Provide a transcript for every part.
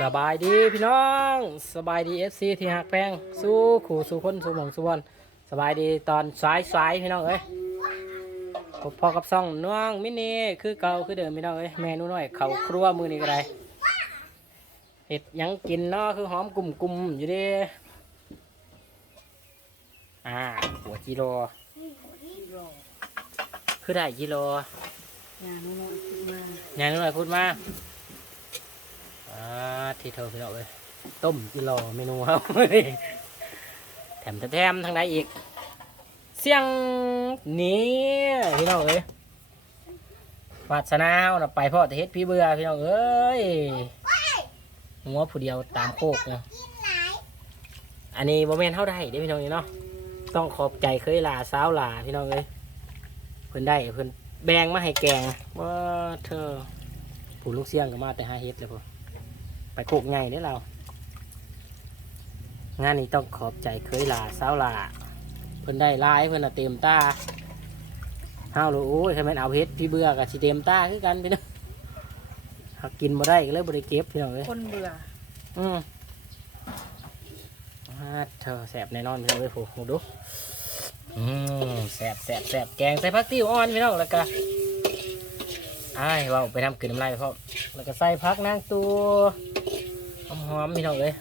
สบายดีพี่น้องสบายดีเอฟซีที่หักแพงสู้ขู่สู้คนสู้หมองสู้บอลสบายดีตอนสายสายพี่น้องเอ้ยพบพอกับซ่องน้องมินี่คือเก่าคือเดิมพี่น้องเอ้ยเมนูน้อยเขาครัวมือนี้ก็ได้เห็ดหยังกินเนาะคือหอมกลุ่มกุ่มๆอยู่เดิอ่าหัวกิโลคือได้กิโลอย่าโน่นขึ้นมาอย่างน้อยพูดมา อ่าที่เธอพี่น้องเลยต้มกิโลเมนูครับแถมแถมทางใดอีก เสียงนี้พี่น้องเอ้ยวาสนาเฮานะไปพ่อแต่เฮ็ดพี่เบื่อพี่น้องเอ้ยหัวผู้เดียวตามโคกเนาะอันนี้บ่แม่นเท่าได้เด้พี่น้องนี่เนาะต้องขอบใจเคยลาสาวลาพี่น้องเอ้ยเพิ่นได้เพิ่นแบงมาให้แกงว่าเธอผู้ลูกเสียงก็มาแต่หาเฮ็ดเลยพ่อ โคกใหญ่เด้อเรา งานนี้ต้องขอบใจเคยลาสาวลาเพิ่นได้หลายเพิ่นน่ะเต็มตาเฮาเลยโอ้ยถ้าแม่นเอาเฮ็ดพี่เบื่อก็สิเต็มตาคือกันพี่น้องหากกินบ่ได้ก็เลยบ่ได้เก็บพี่น้องเอ้ยคนเบื่อ อืมอ่าเธอแสบแน่นอนพี่น้องเอ้ยโหโหดูอืมแสบแสบแสบแกงใส่ผักติ้วอ่อนพี่น้องแล้วก็ อ้ายเว่าไปทำกลืนน้ำลายไปพร้อมแล้วก็ใส่ผักนางตัวหอมๆพี่น้องเอ้ย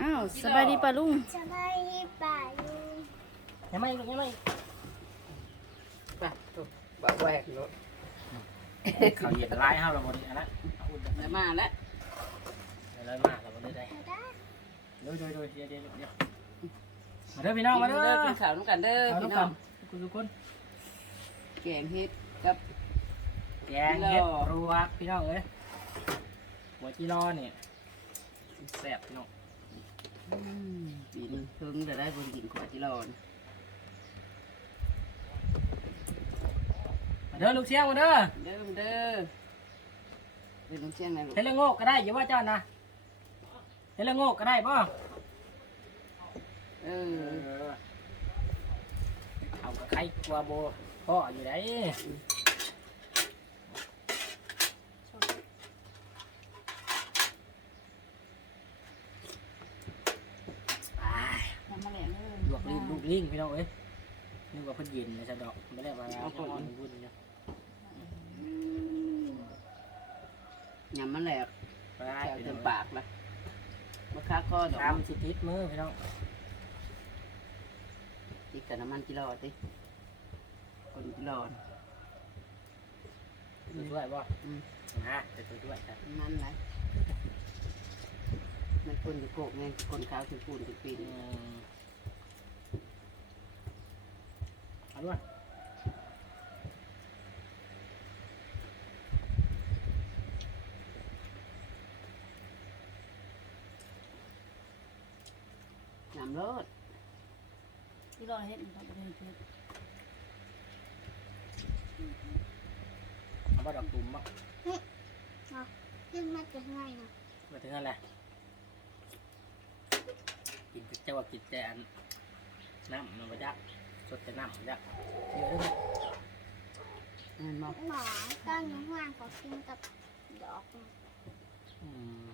อ้าวสบายดีป่ะลุงสบายดีป่าลุงยังไม่ลูกยังไม่บ่บ่แหวกเนาะเขาเหยียดร้ายเฮาเราหมดอันนั้นเอาอุ่นแล้วมาแล้วเดี๋ยวเลยมาเราหมดเลยได้เดี๋ยวเดี๋ยวเดี๋ยวเดี๋ยวเดี๋ยวเดี๋ยวมาเด้อพี่น้องมาเด้อกินข้าวน้ำกันเด้อเอาพี่น้ำน้กัอนง คุณทุกคนแกงเฮ็ดกับ แกงเห็ดรวกพี่น้องเอ้ยหัวจีรอเนี่ยแซ่บพี่น้องอืมปีนึงเพิ่งจะได้บนกินขวดจิรอนมาเด้อลูกเชียงมาเด้อเด้อเด้อเป็นน้ำเชียงไงลูกเฮ็ดละโงกก็ได้อย่าว่าเจ้านะเฮ็ดละโงกก็ได้ป่ะเออ เอากับไข่กลัวโบพ่ออยู่ไหนอ้ายน้ำมะแรงเลยลวกลิ้นลูกลิงพี่น้องเอ้ยนึกว่าเพิ่นเย็นนะจ๊ะดอกไม่ได้ว่าเอาอ่อนวุ่นเนาะยำมันแหลกไปแถวไปเต็เต็มมปากละมะค้าข้อดอกตามสิติดมือพี่น้อง ติดกับน้ำมันจิรอติคนจิรอนดูด้วยป่ะอืมนะจะดูด้วยครับน้ำมันไรมันคนอยู่โกกไงคนขาวคือปูนคือปีนอืมเอาด้วย น้ำรส ที่รอ เฮ็ดมันต้องเป็นเฮ็ดเอามาดอกตุ่มบ้างขึ้นมาจะง่ายนะมาถึงนั่นแหละกินเจ้าว่ากินแต่อันน้ำมันไปยักสดแต่น้ำมันยักเยอะเลยเห็นบ่หมอก้อนน้ำว่างขอกินกับดอกอืม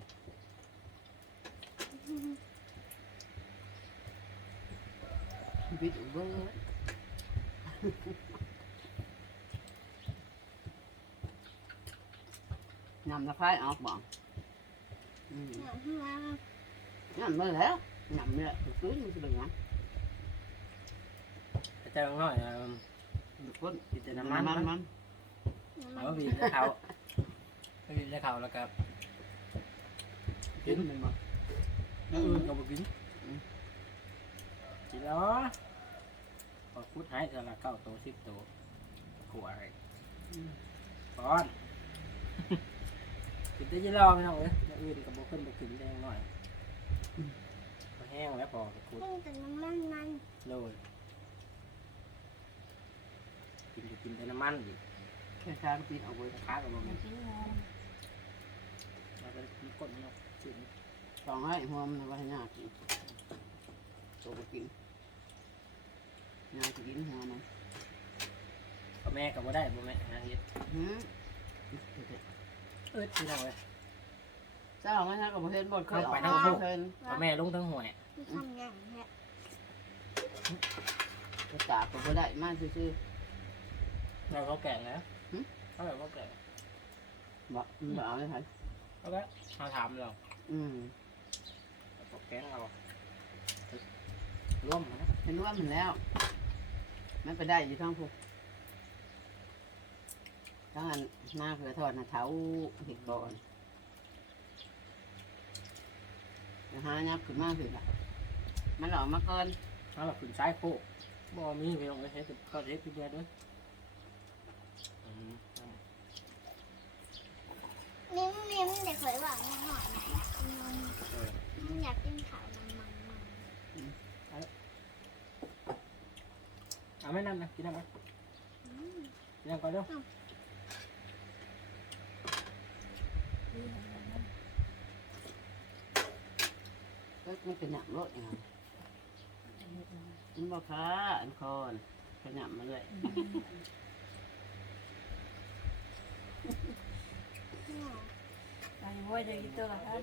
วิดอุเบอร์นำละพายออกบ่อืมหนังหัวนำมาแล้วนำเนี่ยซื้อมันจะเป็น ยังแต่เจ้าน้อยนะทุกคนกินแต่น้ำมันมันมันมันเอาไปบีบแล้วเขาไปบีบแล้วเขาแล้วก็กินมันบ่แล้วอื่นก็บ่กินกินแล้วพอคุดให้เท่าละเก้าโตสิบโตขัวอะไรอืมป้อนกินได้ยี่รอไม่ต้องเลยแล้วอื่นก็บ่ขึ้นบ่ขึ้นแรงหน่อยพอแห้งแล้วพอไปคุดขึ้นแต่น้ำมันมันเลยกินก็กินแต่น้ำมันอีกแค่ข้าวกินเอาไว้ค้ากับบ่มัแม่นนกินงอมเราไปกินก้นมันเนาะกินสองให้หัวมันไว้ให้ยากกินตัวก็กิน ยากกินหัวมันกับแม่ก็บ่ได้บ่แม่หาเฮ็ดหืมเอิดพี่น้องเลยเจ้าไม่ใช่กับประเทศบดเคยออกไปทั้งปคู่ระเทศเอาแม่ลงทั้งหวยที่ทำอย่างเงี้ยกระตากก็บ่ได้มากซื่อ เราเขาแก่งแล้วเขาแบบเขาแก่งๆบ่มันบ่เอาเลยค่ะเขาแล้วมาถามเราอืมเขาแก่งเราร่วมนะเห็นว่ามันแล้ว มันไปได้อยู่ทั้งพวกทั้งอันหน้าเผือทอดนะเท้าเห็ดก่อนนะฮะยับขึ้นมาสิล่ะมันหล่อมาเกินถ้าเราขึ้นซ้ายโคกบ่มีพี่น้องเลยเฮ็ดก็เฮ็ดพี่เดียวด้วยอืมนิ่มนิ่มเด็กเคยบอกนิดหน่อยนะเออมันอยากกินขาวมันมันมัน เอาไม่นั่นนะกินได้ไหมอืมกินได้ก่อนเร็วก็ไม่เป็นหนักรถอย่างนั้นมันบอกค่ะอันคอนเป็นหนักมาเลยไปไว้เดี๋ยวกินตัวละท่าน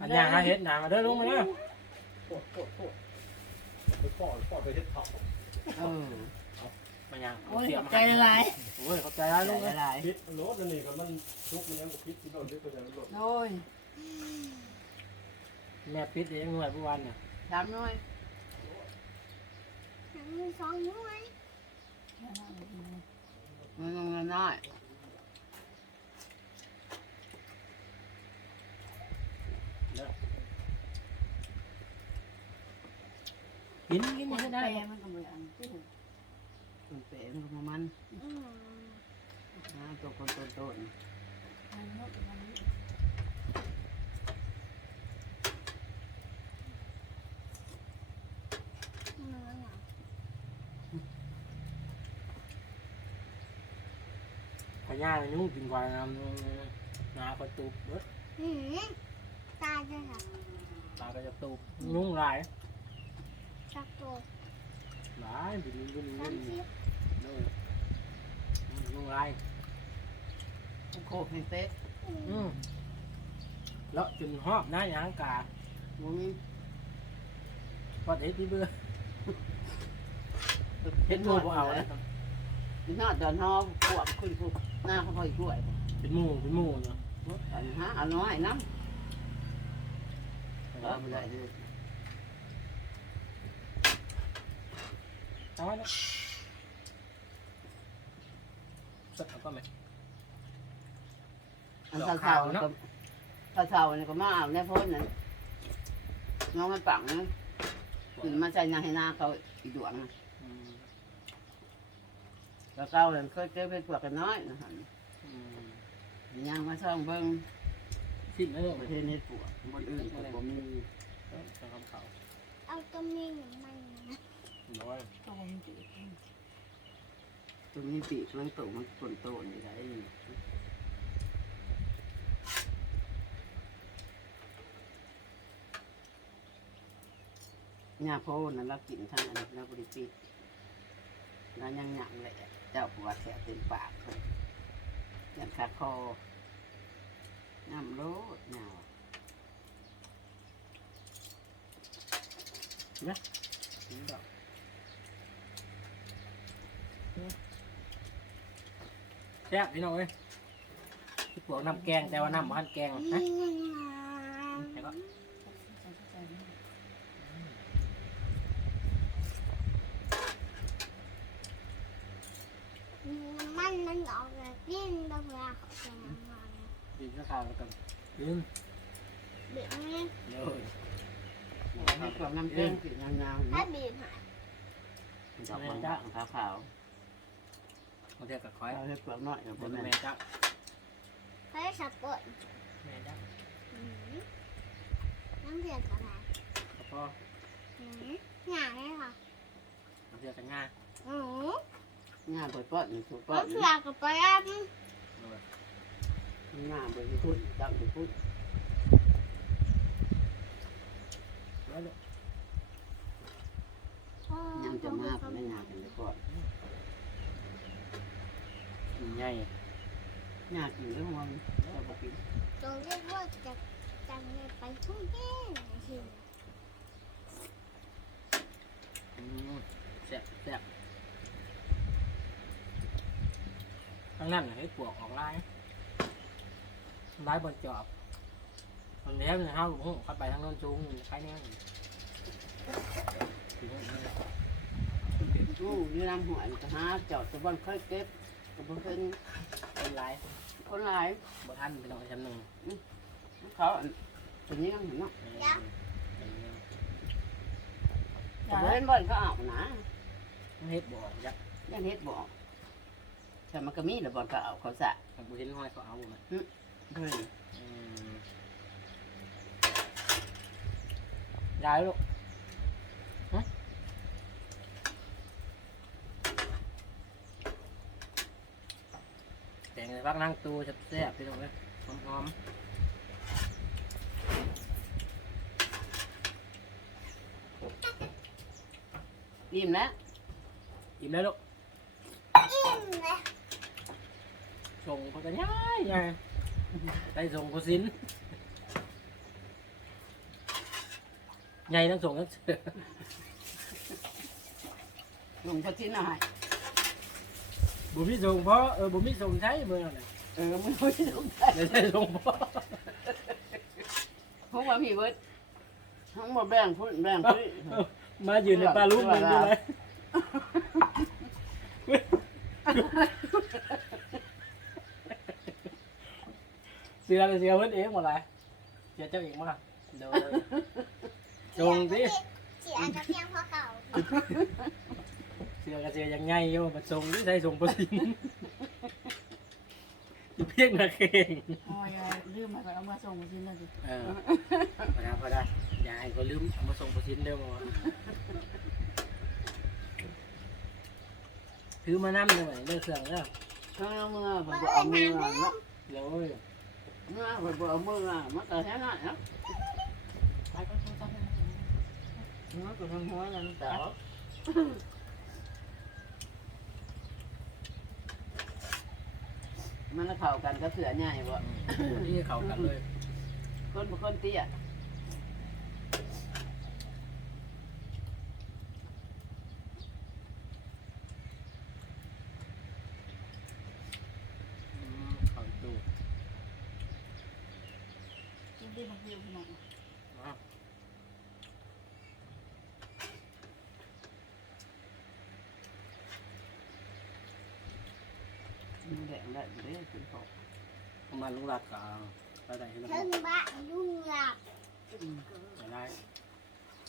อันยางหาเฮ็ดหนามาเด้อลุงมาเด้อ เออมายังโอ้ยเสียขอบมาใจละลายโอ้ยขอบใจร้ายลุงเลยหลายพิษโลดนี่ก็มันทุกมันยังบ่พิษที่โดนที่ก็จะโลดๆโอ้ยแม่ปิดเองหน่วยผู้วันเนี่ยสามน้อยทั้งสองนิ้วไหมมันงงน้อยกิน กินมันยังได้ได้มันก็เหมือนมันเป๋มันก็มันนะตัวคนตัวโตนมันนกมันเนื้อหนังพญายุ่งกินกว่าน้ำนาคอยตูเบิดอืมตายเลยค่ะตาก็จะตูบยุ่งลาย ชักตัวหลายบินบินบิสามนสิบเลยยุ่งหลายโคกให้เต๊ะอือืมมแล้วจนหอบหน้าอย่างกามึงพอเด็ดที่เบื่อเฮ็ดหมูบ่เอาเลยเป็นหอดดอนหอขวบขึ้นคุกหน้าเขาคอยกล้วยเป็นหมูเป็นหมูเนาะอันฮะเอาน้อยน้ำ เอาไปได้ เลยเอาไว้นะสักเอาก็ไหมอันเช้าๆนี่ก็เช้าๆนี่ก็มาเอาในพ้นนั่นน้องมันปังนะขึ้นมาใส่นาให้หน้าเขาอีดวงนะอืมแล้วเก้าเลยเคยเจอเป็นพวกกันน้อยนะฮะอืมยังมาช่องเบิ้งสิ้นแล้วประเทศนี้ปวกบนอื่นก็บ่มีเออจะทำเขา เอาตัวมีหนึ่งมัน นะน้อยตัวมันตีตัวนี้ปีกมันโตมันฝนโตนี่ได้ยาโพนั่นเรากินทั้งอันนี้เราบริปิดแล้วยังหยังเลยเจ้าปวดแสบเต็มปากเลยยันขาคอน้ำโลดหนาวนี่ดอก แซ่บพี่น้องเอ้ยที่ปลวกน้ำแกงแต่ว่าน้ำมันแกงนะแล้วก็มันมันออกเลยกินตัวเวลาเขาจะน้ำมันดินข้าวแล้วกันยืนบีบนี่เลยให้ความน้ำเกลือกินยาวๆถ้านี่บีบหาย ดอกมันขาวขาว มาเทียบกับคอยๆเราให้เปลือกน้อยกับเดี๋ยวแม่แม่จ้าเขาจะสับปะแม่จ้าอืมน้ำเดือดอะไรแล้วก็อืมหยาเลยค่ะมาเทียบกันง่ายอืมงานปล่อยป้อนถูกป้อก็นเสือกกับไปอะงานบริพุทธดังบริพุทธแล้วเลยยังจะมากไม่งานกันเลยก่อน ใหญ่ยากอยู่เรื่องมันเราบอกกินตรงเรียกว่าจะจังเลยไปทุ่งแห้งสิอืมแซ่บแซ่บข้างนั้นน่ะให้ปวกออกลายลายบนจอบมันแล้วเนี่ยห้าวหูเข้าไปทางโน้นจูงใช้เนี่ยถึงนี่อู้ยน้ำหัวนี่ก็หาเจาะตะวันค่อยเก็บ ก็บ่เป็นเป็นลายคนหลายบ่ทันไปหน่อยชั้นหนึ่งเขาอันเป็นยังเห็นเนาะเป็นอย่าแต่บ่เห็นบ่อนเขาเอานะเฮ็ดบ่ออกยักยังเฮ็ดบ่แต่มันก็มีแต่บ่อนเขาเอาเขาสะผมบ่เห็นห้อยเขาเอาบ่เฮ้ยอืมย้ายลูก แต่งในพักนั่งตูแซ่บๆพี่น้องเอ้ยหอมอิ่มแล้วๆอิ่มแล้วลูกอิ่มเลยส่งเขาก็ย้ายไงได้ส่งเขาสินใหญ่ทั้งส่งทั้งเสือ ลุงก็ที่หน่อย บุมิส่งเพราะเออบุมิส่งใช้เมื่อไหร่เออมึงไม่ลุงได้ไม่ใช่ส่งเพราะห้องมาพี่เบิดห้องมาแบ่งพุ่นแบ่งพุ่นมายืนในปลาลุ่มมันอยู่เลยเสือเสือเพิ่นเองหมดเลยเสือเจ้าเองมาโดยจงสิเสียกับเพียงพอเก่าเสือกับเสือยังไงโยมาส่งที่ใส่ส่งประสินอยู่เพียงนาเข่งโอ้ยลืมมาเอามาส่งมาชิ้นเลยสิเออพอได้พอได้อย่าให้เขาลืมเอามาส่งประสินเด้อหมอถือมานั่เลยเลิกเครื่องแล้วข้างเมื่อผมก็เอามือเนาะเดี๋ยวเมื่อผมก็เอามือมันก็แค่นั้นเนาะไปก็ต้องต้องเมื่อก็ทำหัวนั่นแต่ มันเข้ากันก็เสือใหญ่บ่นี่เขากันเลย คนบ่คนเตี้ย เขาตู้ กินดีมันหิวขนาด มันแดงได้เด้คุณพ่อประมาณลูกหลักกลางก็ได้ให้มันเพิ่งบ้านยุ่งหลับได้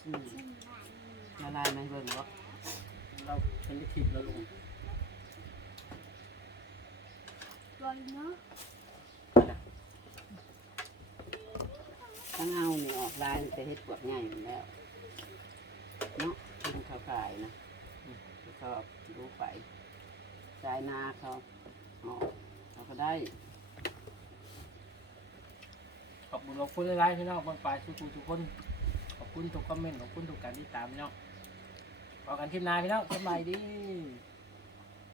อืมเพิ่งบ้านยุ่งหลับละลายในเบิ่งบ่เราเป็นลิขิตแล้วลุงลอยเนาะถ้าเงานี่ออกลายจะเฮ็ดปวดง่ายอยู่แล้วเนาะเป็นเขาขายนะเขาดูไปชายนาเขาออกเขา ก็ได้ ขอบคุณขอบคุณหลายๆพี่น้องคนปลายทุกๆทุกคน ขอบคุณทุกคอมเมนต์ขอบคุณทุกการติดตามพี่น้องพอกันคลิปหน้าพี่น้องสบายดี